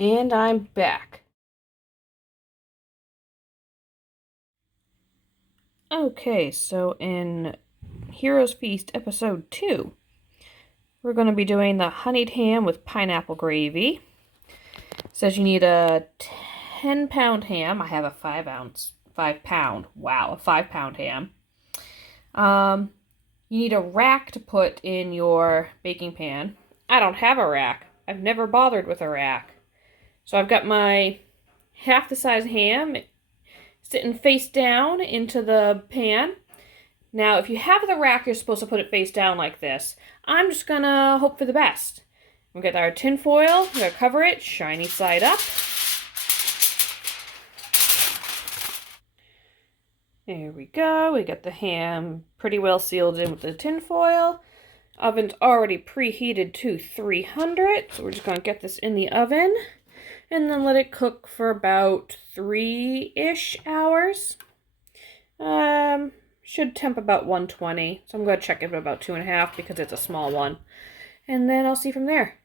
And I'm back. Okay, so in Heroes Feast Episode 2, we're going to be doing the honeyed ham with pineapple gravy. It says you need a 10-pound ham. I have a 5-pound ham. You need a rack to put in your baking pan. I don't have a rack. I've never bothered with a rack. So I've got my half the size ham sitting face down into the pan. Now, if you have the rack, you're supposed to put it face down like this. I'm just gonna hope for the best. We'll get our tin foil, we're gonna cover it, shiny side up. There we go, we got the ham pretty well sealed in with the tin foil. Oven's already preheated to 300, so we're just gonna get this in the oven and then let it cook for about 3-ish hours. Should temp about 120, so I'm going to check it at about 2.5 because it's a small one. And then I'll see from there.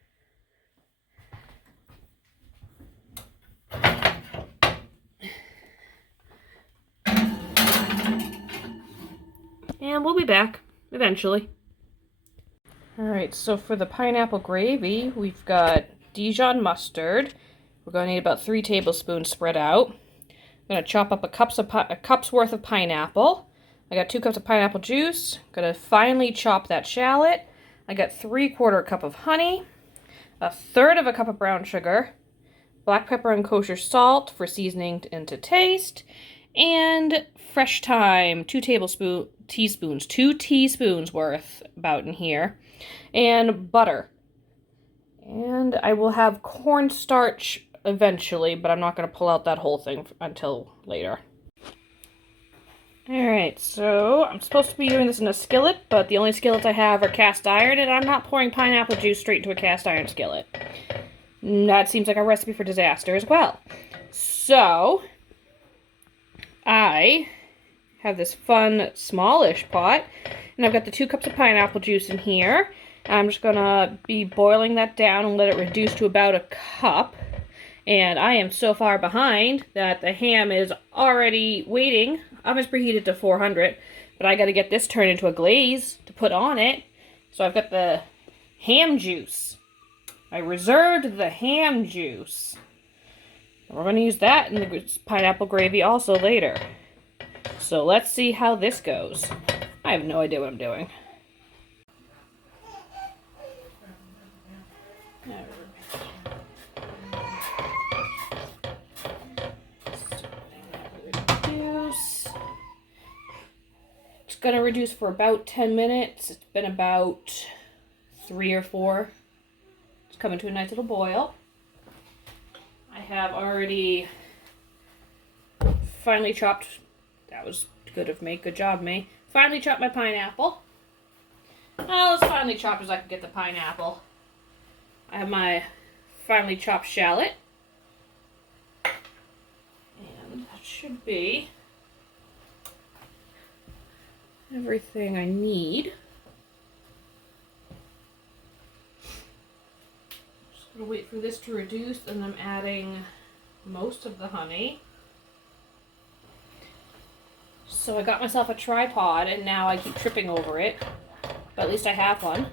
And we'll be back, eventually. Alright, so for the pineapple gravy, we've got Dijon mustard. We're going to need about 3 tablespoons spread out. I'm going to chop up a cup's worth of pineapple. I got 2 cups of pineapple juice. Going to finely chop that shallot. I got 3/4 cup of honey, 1/3 cup of brown sugar, black pepper and kosher salt for seasoning and to taste, and fresh thyme, 2 teaspoons worth about in here, and butter. And I will have cornstarch eventually, but I'm not going to pull out that whole thing until later. Alright, so I'm supposed to be doing this in a skillet, but the only skillets I have are cast iron, and I'm not pouring pineapple juice straight into a cast iron skillet. That seems like a recipe for disaster as well. So, I have this fun, smallish pot, and I've got the 2 cups of pineapple juice in here. I'm just going to be boiling that down and let it reduce to about a cup. And I am so far behind that the ham is already waiting. Oven's preheated to 400, but I got to get this turned into a glaze to put on it. So I've got the ham juice. I reserved the ham juice. We're going to use that in the pineapple gravy also later. So let's see how this goes. I have no idea what I'm doing. It's gonna reduce for about 10 minutes. It's been about 3 or 4. It's coming to a nice little boil. I have already finely chopped. That was good of me. Good job, me. Finely chopped my pineapple. Oh, as finely chopped as I could get the pineapple. I have my finely chopped shallot. And that should be everything I need. Just gonna wait for this to reduce, and I'm adding most of the honey. So I got myself a tripod, and now I keep tripping over it. But at least I have one.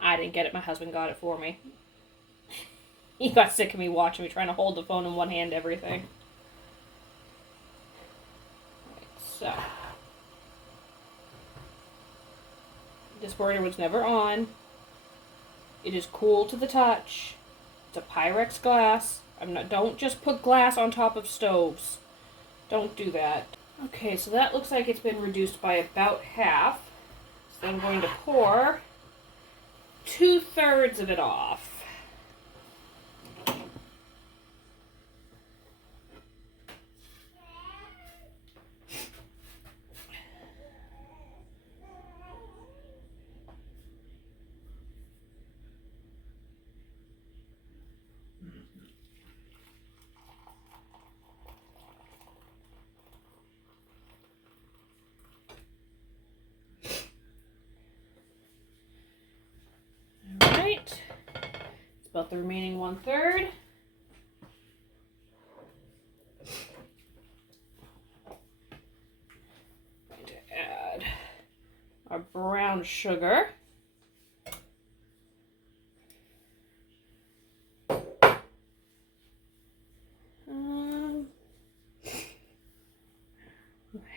I didn't get it, my husband got it for me. He got sick of me watching me trying to hold the phone in one hand, everything. So. This burner was never on. It is cool to the touch. It's a Pyrex glass. Don't just put glass on top of stoves. Don't do that. Okay, so that looks like it's been reduced by about half. So I'm going to pour 2/3 of it off. about the remaining 1/3. Going to add our brown sugar.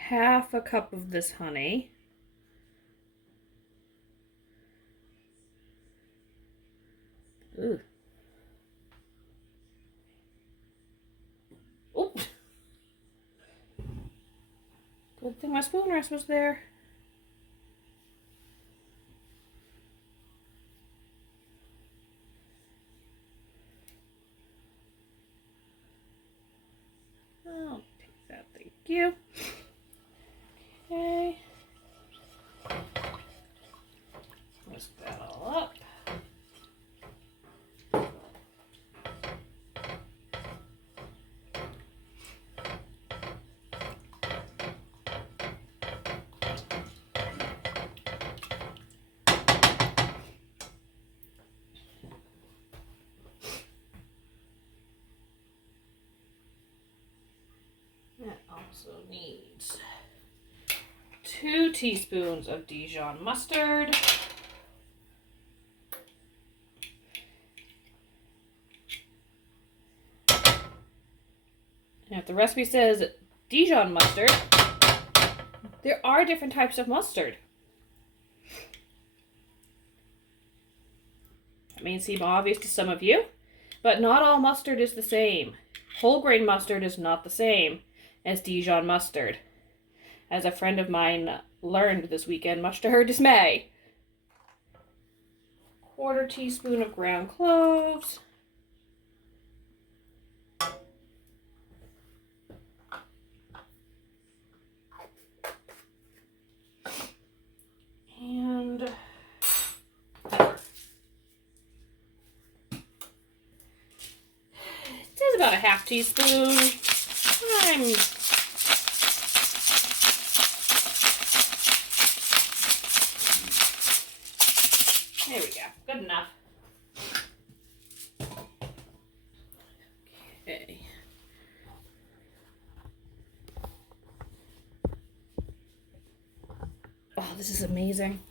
Half a cup of this honey. Ooh. Oops. Good thing my spoon rest was there. I'll take that, thank you. Okay. Whisk that all up. That also needs 2 teaspoons of Dijon mustard. And if the recipe says Dijon mustard, there are different types of mustard. That may seem obvious to some of you, but not all mustard is the same. Whole grain mustard is not the same as Dijon mustard, as a friend of mine learned this weekend, much to her dismay. 1/4 teaspoon of ground cloves. And pepper. It says about a 1/2 teaspoon. There we go. Good enough. Okay. Oh, this is amazing.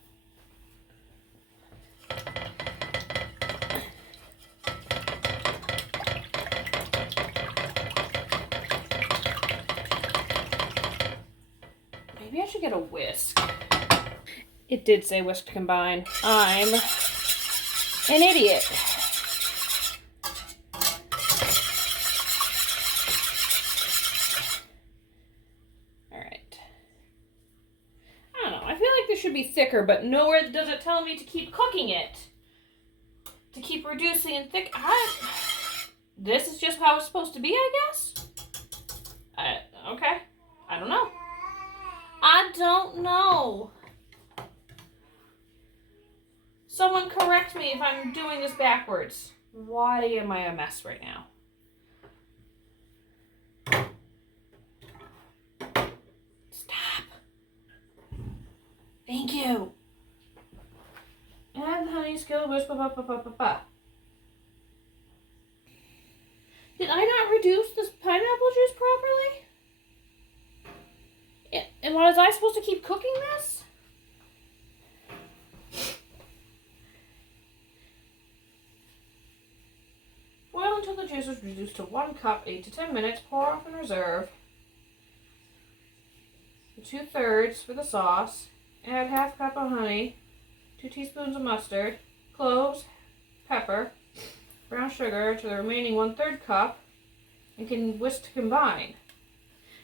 Maybe I should get a whisk. It did say whisk to combine. I'm an idiot. All right. I don't know. I feel like this should be thicker, but nowhere does it tell me to keep cooking it. To keep reducing and thick. This is just how it's supposed to be, I guess? Okay. I don't know. I don't know. Someone correct me if I'm doing this backwards. Why am I a mess right now? Stop. Thank you. Add honey, skill, whisk, Did I not reduce this pineapple juice properly? And was I supposed to keep cooking this? Boil until the juice is reduced to 1 cup, 8 to 10 minutes. Pour off and reserve. 2/3 for the sauce. Add 1/2 cup of honey, 2 teaspoons of mustard, cloves, pepper, brown sugar to the remaining 1/3 cup, and can whisk to combine.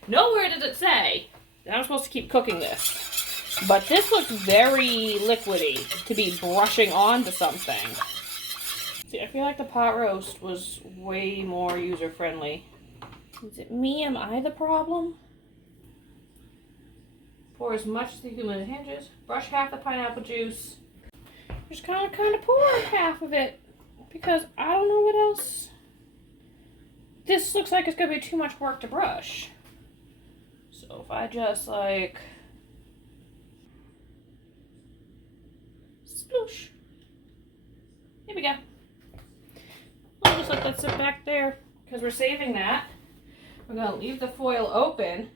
Nowhere does it say that I'm supposed to keep cooking this, but this looks very liquidy to be brushing onto something. See, I feel like the pot roast was way more user-friendly. Is it me? Am I the problem? Pour as much as the human hinges. Brush half the pineapple juice. Just kind of pour half of it because I don't know what else. This looks like it's going to be too much work to brush. So if I just like sploosh. Here we go. I'll just let that sit back there because we're saving that. We're going to leave the foil open.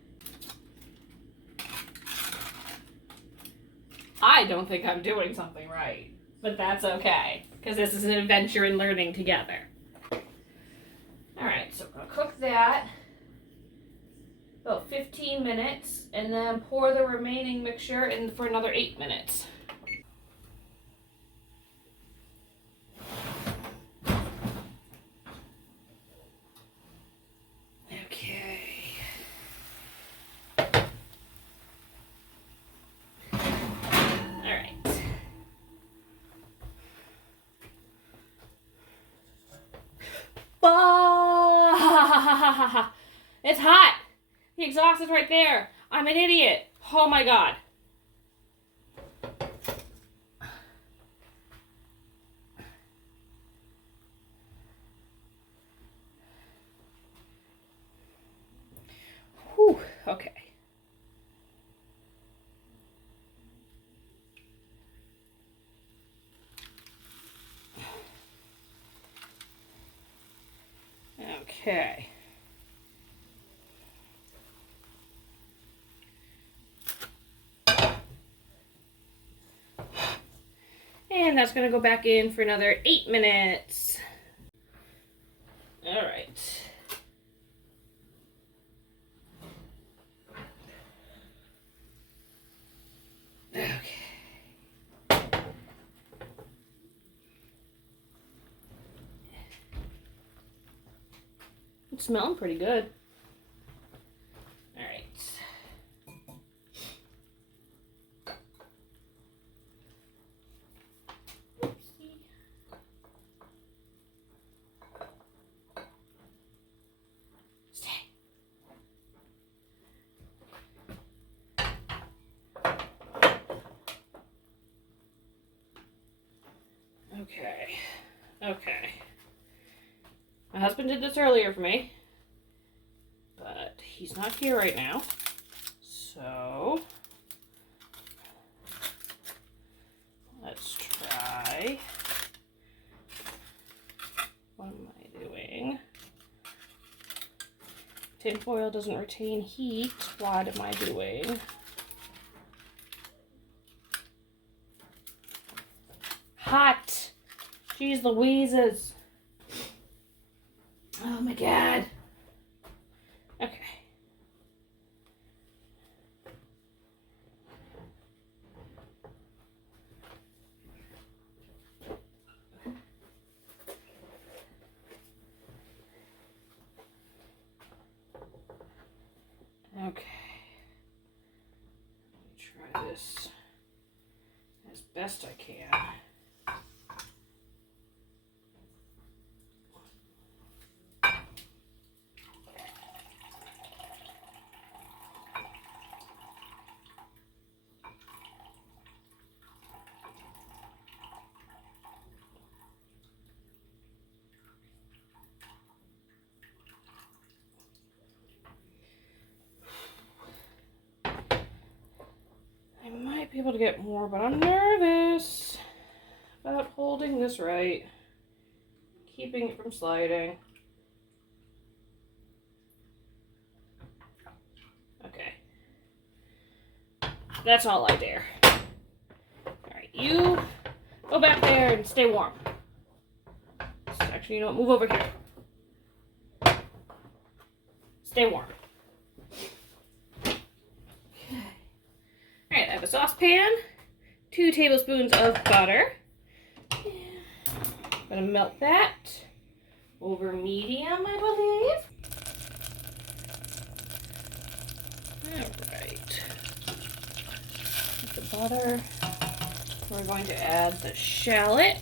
I don't think I'm doing something right, but that's okay because this is an adventure in learning together. All right, so I'm going to cook that about 15 minutes and then pour the remaining mixture in for another 8 minutes. It's hot. The exhaust is right there. I'm an idiot. Oh my god. Whew, okay. Okay. And that's going to go back in for another 8 minutes. All right. Okay. It's smelling pretty good. All right. Okay. My husband did this earlier for me, but he's not here right now. So let's try. What am I doing? Tin foil doesn't retain heat. What am I doing? Hot. Jeez Louises. Oh my god. Okay. Okay. Let me try this as best I can. I might be able to get more, but I'm nervous about holding this right, keeping it from sliding. Okay. That's all I dare. Alright, you go back there and stay warm. Actually, you know what? Move over here. Stay warm. Alright, I have a saucepan, 2 tablespoons of butter. I'm gonna melt that over medium, I believe. Alright. With the butter, we're going to add the shallot.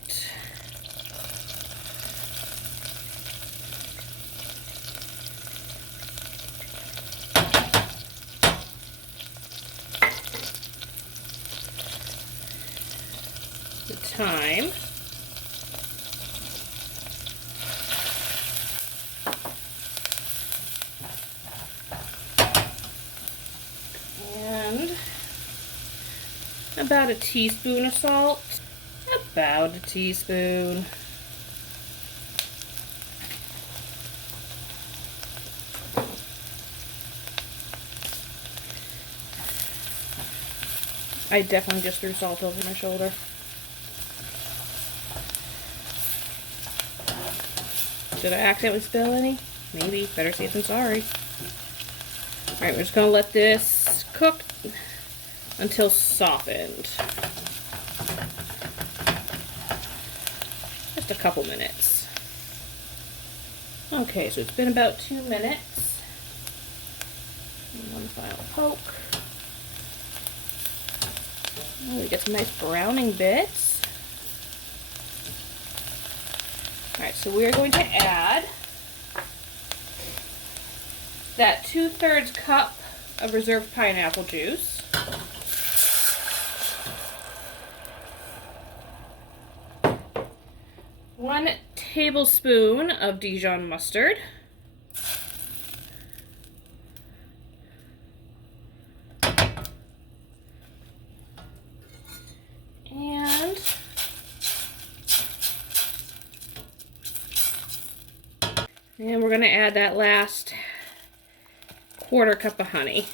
The thyme. And about a teaspoon of salt. About a teaspoon. I definitely just threw salt over my shoulder. Did I accidentally spill any? Maybe. Better safe than sorry. Alright, we're just going to let this cook until softened. Just a couple minutes. Okay, so it's been about 2 minutes. And one final poke. Oh, we get some nice browning bits. Alright, so we're going to add that 2/3 cup of reserved pineapple juice. One tablespoon of Dijon mustard. And we're going to add that last 1/4 cup of honey.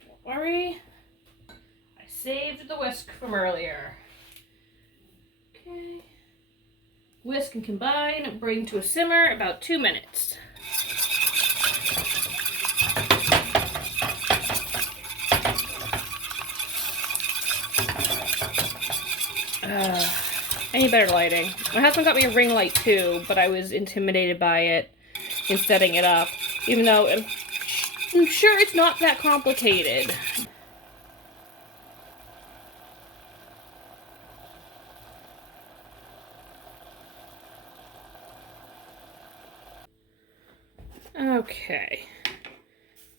Don't worry, I saved the whisk from earlier. Okay. Whisk and combine, bring to a simmer about 2 minutes. Any better lighting? My husband got me a ring light too, but I was intimidated by it in setting it up, even though I'm sure it's not that complicated. Okay,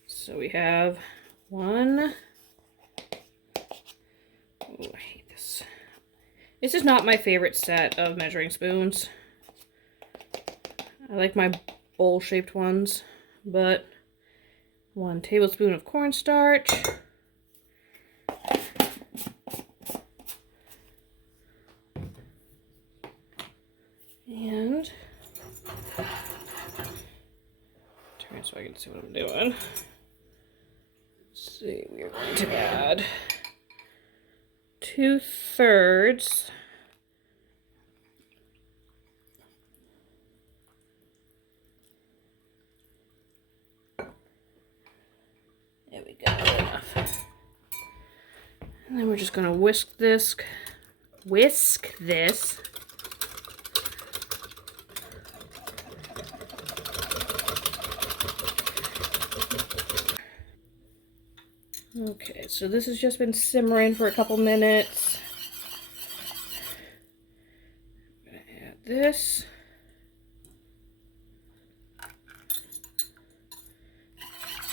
so we have one. Oh, I hate this. This is not my favorite set of measuring spoons. I like my bowl-shaped ones, but 1 tablespoon of cornstarch. And turn so I can see what I'm doing. Let's see, we are going to add 2/3 There we go, enough. And then we're just going to whisk this. Okay, so this has just been simmering for a couple minutes. I'm going to add this.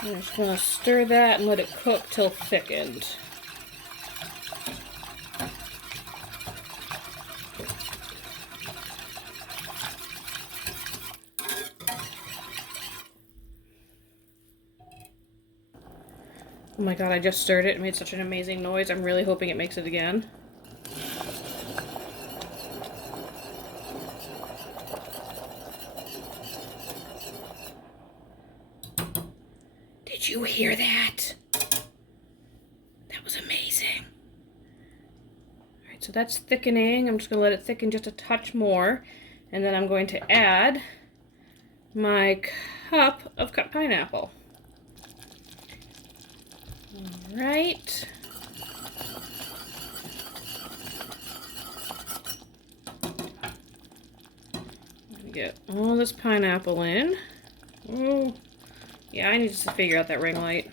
I'm just going to stir that and let it cook till thickened. Oh my god, I just stirred it and made such an amazing noise. I'm really hoping it makes it again. Did you hear that? That was amazing. Alright, so that's thickening. I'm just going to let it thicken just a touch more. And then I'm going to add my cup of cut pineapple. Alright. Get all this pineapple in. Oh, yeah, I need to figure out that ring light.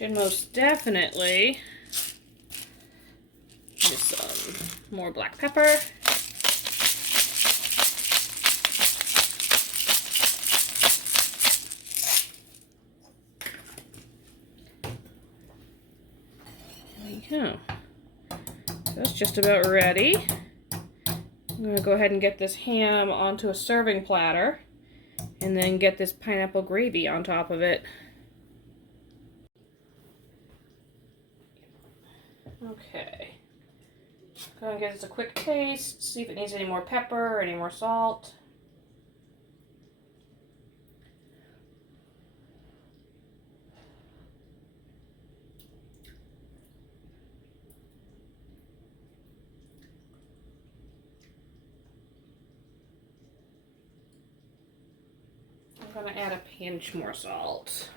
Should most definitely use some more black pepper. There we go. That's just about ready. I'm going to go ahead and get this ham onto a serving platter and then get this pineapple gravy on top of it. Okay. Go and give this a quick taste, see if it needs any more pepper or any more salt. I'm going to add a pinch more salt.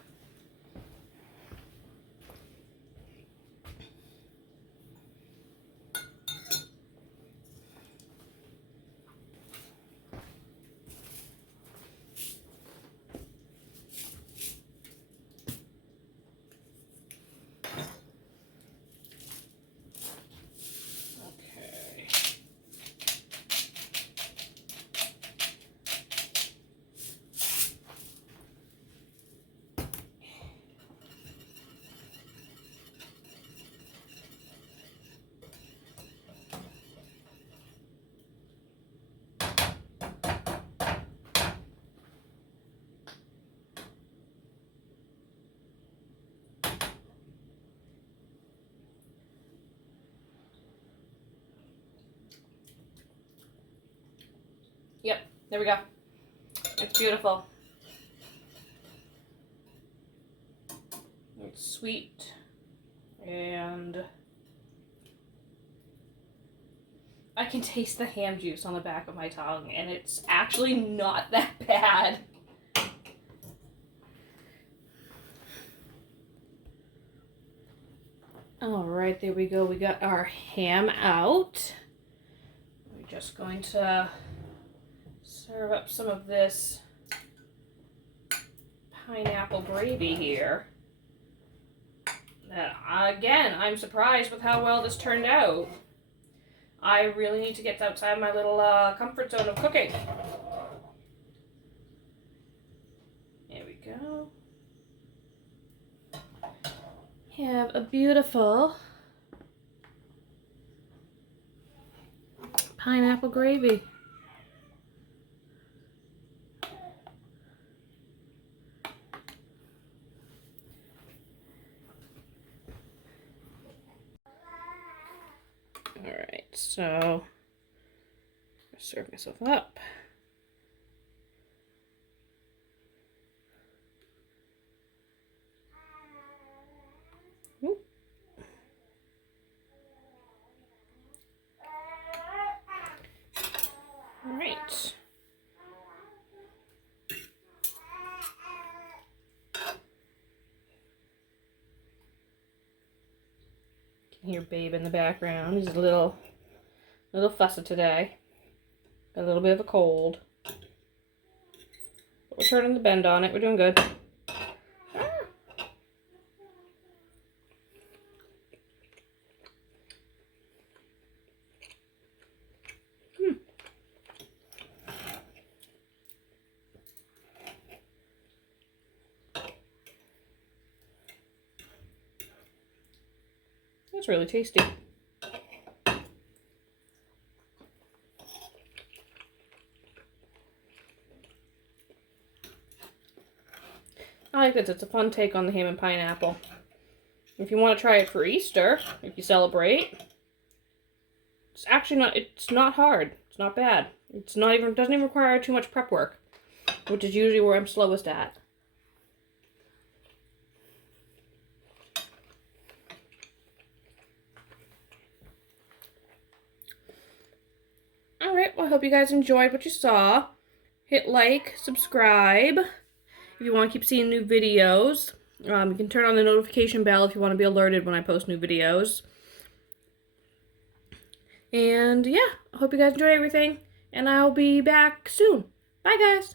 Yep, there we go. It's beautiful. It's sweet and I can taste the ham juice on the back of my tongue and it's actually not that bad. All right, there we go. We got our ham out. We're just going to serve up some of this pineapple gravy here. Again, I'm surprised with how well this turned out. I really need to get outside my little comfort zone of cooking. There we go. Have a beautiful pineapple gravy. Alright, so serve myself up. Ooh. Alright. Hear Babe in the background. He's a little fussy today. Got a little bit of a cold. But we're turning the bend on it. We're doing good. That's really tasty. I like this. It's a fun take on the ham and pineapple. If you want to try it for Easter, if you celebrate, it's actually not hard. It's not bad. Doesn't even require too much prep work, which is usually where I'm slowest at. Alright, well I hope you guys enjoyed what you saw. Hit like, subscribe if you want to keep seeing new videos. You can turn on the notification bell if you want to be alerted when I post new videos. And yeah, I hope you guys enjoyed everything, and I'll be back soon. Bye guys!